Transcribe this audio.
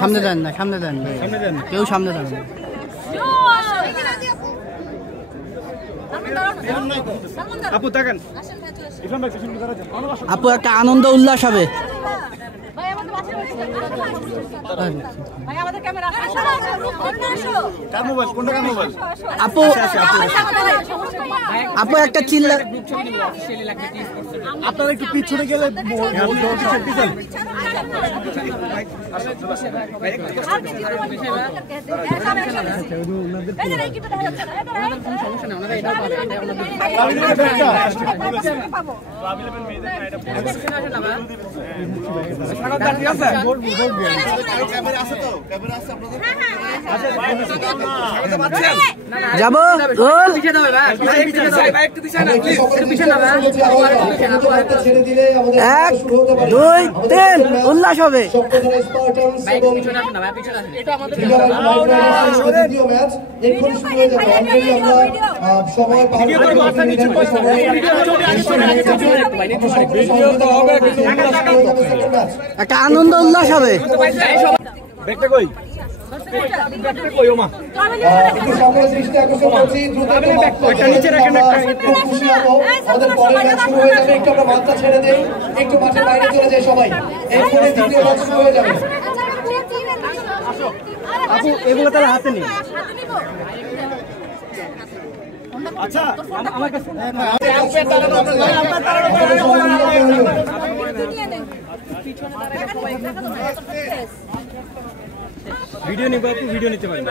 সামনে দেন না, সামনে দেন, কেউ সামনে দেন না। আপু একটা আনন্দ উল্লাস হবে। আপু আপু একটা চিল্লা, আপনারা একটু পিছনে গেলে যাবো। 1 2 3 উল্লাস হবে। একটা আনন্দ উল্লাস হবে। এগুলো তাহলে হাতে নেই। আচ্ছা আমার কাছে ভিডিও নিব, আপনি ভিডিও নিতে পারেন।